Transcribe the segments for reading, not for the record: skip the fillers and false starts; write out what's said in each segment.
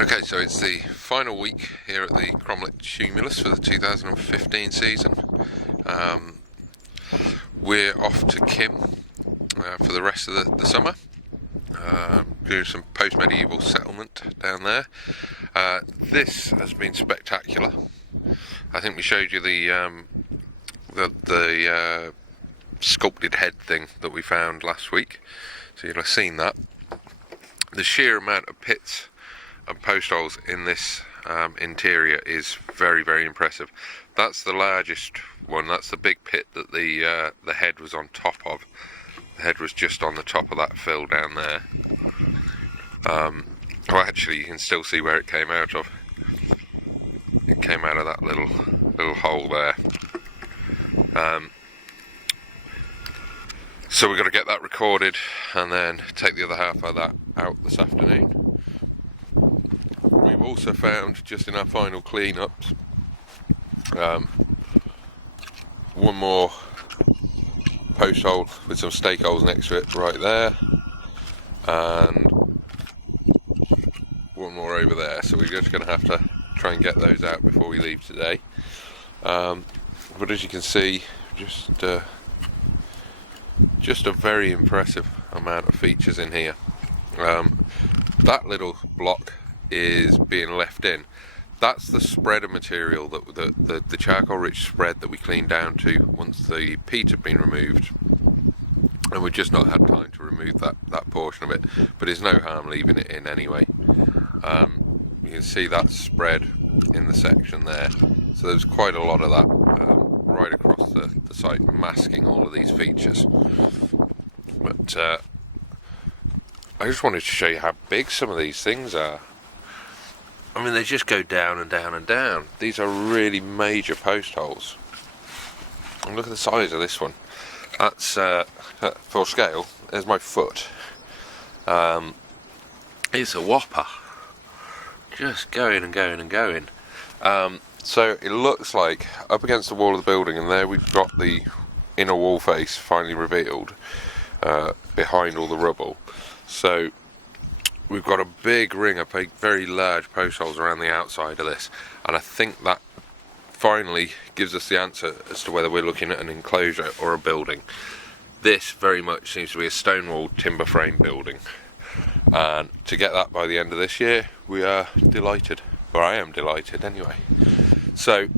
Okay, so it's the final week here at the Cromlech Tumulus for the 2015 season. We're off to Kim for the rest of the summer, doing some post-medieval settlement down there. This has been spectacular. I think we showed you the sculpted head thing that we found last week, so you'll have seen that. The sheer amount of pits and post holes in this interior is very, very impressive. That's the largest one. That's the big pit that the head was on top of. The head was just on the top of that fill down there. Well, actually, you can still see where it came out of. It came out of that little hole there. So we've got to get that recorded and then take the other half of that out this afternoon. We've also found, just in our final clean-ups, one more post hole with some stake holes next to it right there, and one more over there, so we're just going to have to try and get those out before we leave today. But as you can see, just a very impressive amount of features in here. That little block is being left in. That's the spreader material, that the charcoal rich spread that we cleaned down to once the peat had been removed, and we've just not had time to remove that portion of it, but there's no harm leaving it in anyway. You can see that spread in the section there, so there's quite a lot of that right across the site, masking all of these features. But I just wanted to show you how big some of these things are. I mean, they just go down and down and down. These are really major post holes. And look at the size of this one. That's, for scale, there's my foot. It's a whopper. Just going and going and going. So it looks like up against the wall of the building, and there we've got the inner wall face finally revealed behind all the rubble. So we've got a big ring of very large post holes around the outside of this, and I think that finally gives us the answer as to whether we're looking at an enclosure or a building. This very much seems to be a stone walled timber frame building, and to get that by the end of this year, we are delighted, or I am delighted anyway. So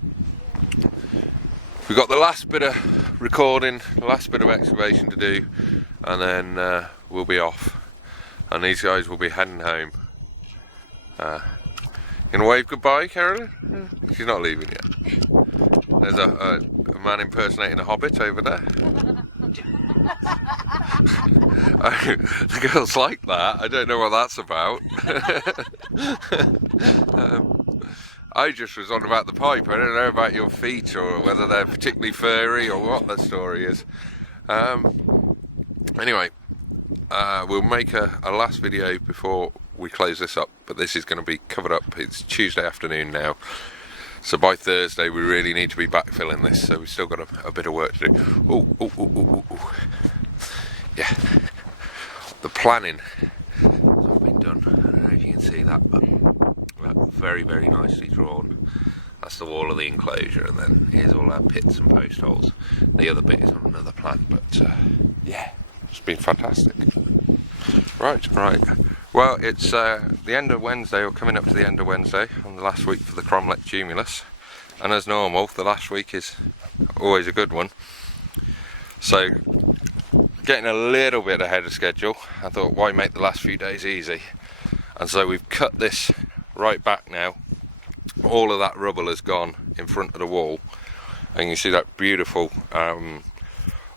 we've got the last bit of recording, the last bit of excavation to do, and then we'll be off. And these guys will be heading home. Gonna wave goodbye, Carolyn? She's not leaving yet. There's a man impersonating a hobbit over there. The girls like that. I don't know what that's about. I just was on about the pipe. I don't know about your feet, or whether they're particularly furry, or what the story is. Anyway, we'll make a last video before we close this up, but this is going to be covered up. It's Tuesday afternoon now, so by Thursday we really need to be backfilling this, so we've still got a bit of work to do. Ooh. Yeah, the planning has been done. I don't know if you can see that, but very, very nicely drawn. That's the wall of the enclosure, and then here's all our pits and post holes. The other bit is on another plan, but yeah, it's been fantastic. Right. Well, it's the end of Wednesday, or coming up to the end of Wednesday, on the last week for the Cromlech Tumulus, and as normal, the last week is always a good one. So, getting a little bit ahead of schedule, I thought, why make the last few days easy? And so we've cut this right back now. All of that rubble has gone in front of the wall, and you see that beautiful,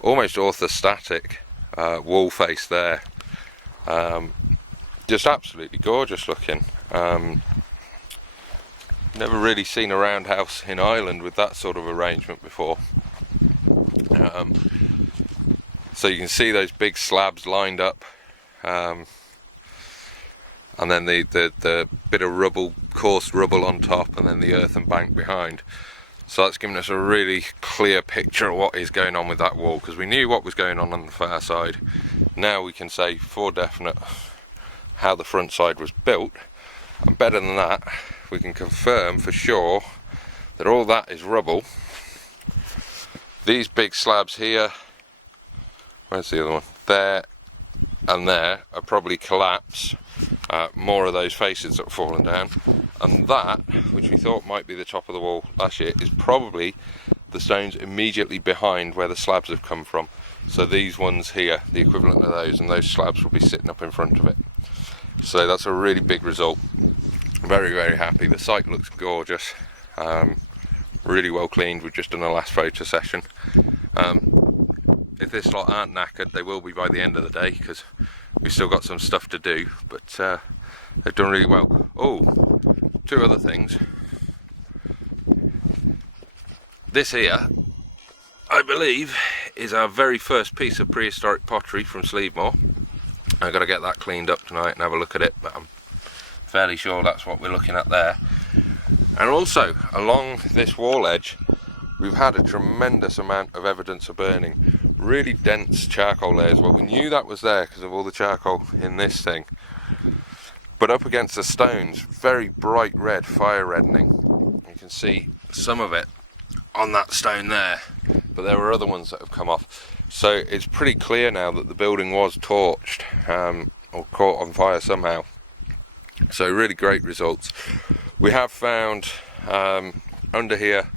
almost orthostatic wall face there. Just absolutely gorgeous looking. Never really seen a roundhouse in Ireland with that sort of arrangement before. So you can see those big slabs lined up, and then the bit of rubble, coarse rubble on top, and then the earthen bank behind. So that's given us a really clear picture of what is going on with that wall, because we knew what was going on the far side. Now we can say for definite how the front side was built, And better than that, we can confirm for sure that all that is rubble. These big slabs here, where's the other one? There and there are probably collapsed. More of those faces that have fallen down. And that, which we thought might be the top of the wall last year, is probably the stones immediately behind where the slabs have come from. So these ones here, the equivalent of those, and those slabs will be sitting up in front of it. So that's a really big result. Very, very happy. The site looks gorgeous. Really well cleaned. We've just done a last photo session. If this lot aren't knackered, they will be by the end of the day, because we've still got some stuff to do, but they've done really well. Oh, two other things. This here, I believe, is our very first piece of prehistoric pottery from Sleevemore. I've got to get that cleaned up tonight and have a look at it, but I'm fairly sure that's what we're looking at there. And also, along this wall edge, we've had a tremendous amount of evidence of burning. Really dense charcoal layers. Well, we knew that was there because of all the charcoal in this thing. But up against the stones, very bright red, fire reddening. You can see some of it on that stone there, but there were other ones that have come off. So it's pretty clear now that the building was torched or caught on fire somehow. So really great results. We have found under here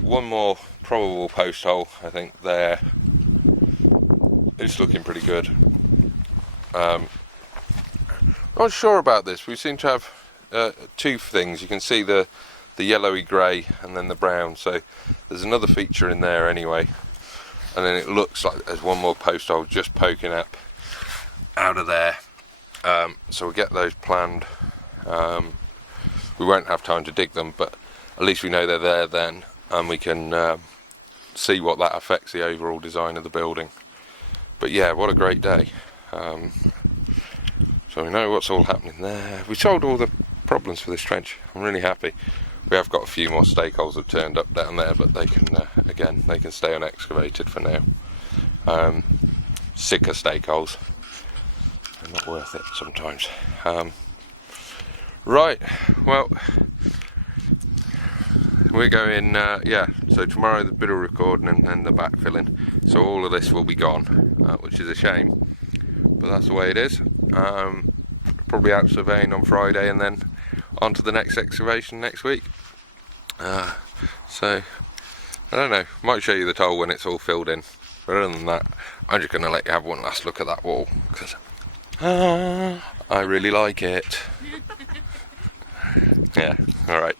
one more probable post hole, I think there. It's looking pretty good. Not sure about this. We seem to have two things. You can see the yellowy grey and then the brown. So there's another feature in there anyway. And then it looks like there's one more post hole just poking up out of there. So we'll get those planned. We won't have time to dig them, but at least we know they're there then, and we can see what that affects the overall design of the building. But yeah, what a great day. So we know what's all happening there. We solved all the problems for this trench. I'm really happy. We have got a few more stake holes that have turned up down there, but they can again, they can stay unexcavated for now. Sicker stake holes. They're not worth it sometimes. Right, well, we're going, so tomorrow the bit of recording and then the backfilling, so all of this will be gone, which is a shame, but that's the way it is. Probably out surveying on Friday and then on to the next excavation next week. So, I don't know, might show you the toll when it's all filled in, but other than that, I'm just going to let you have one last look at that wall, because I really like it. Yeah, alright.